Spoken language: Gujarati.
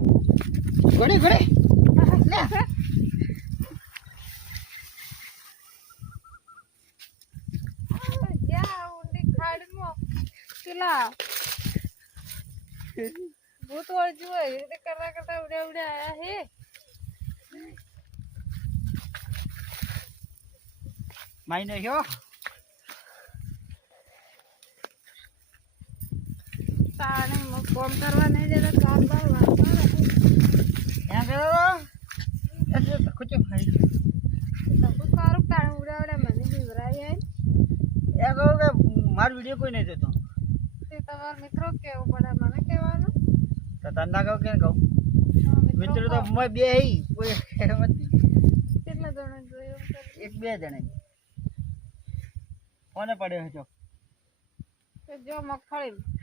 ઘડે ઘડે લે જા ઊંડી ખાડમાં પેલા ભૂત વળજુ હોય એટલે કરતા ઉડ્યા ઉડ્યા આયા હે માઈનો યો તાણે કોમ કરવા નહીં દેતા કામ બાર વાળતા ત્યાં ગયો એટલે તો કુછ ખાઈ તો સારું તાણે ઉડ્યા ઉડ્યા મને બીવરાય હે એ કહું કે મારો વિડીયો કોઈ નહીં જોતો તે તમારા મિત્રો કેવું પડે મને કહેવાનું તો તને ના કહું કે કહું મિત્રો તો મેં બે હઈ કોઈ કેટલા જણા જોયું એક બે જણે કોને પડ્યો છો જો મગફળી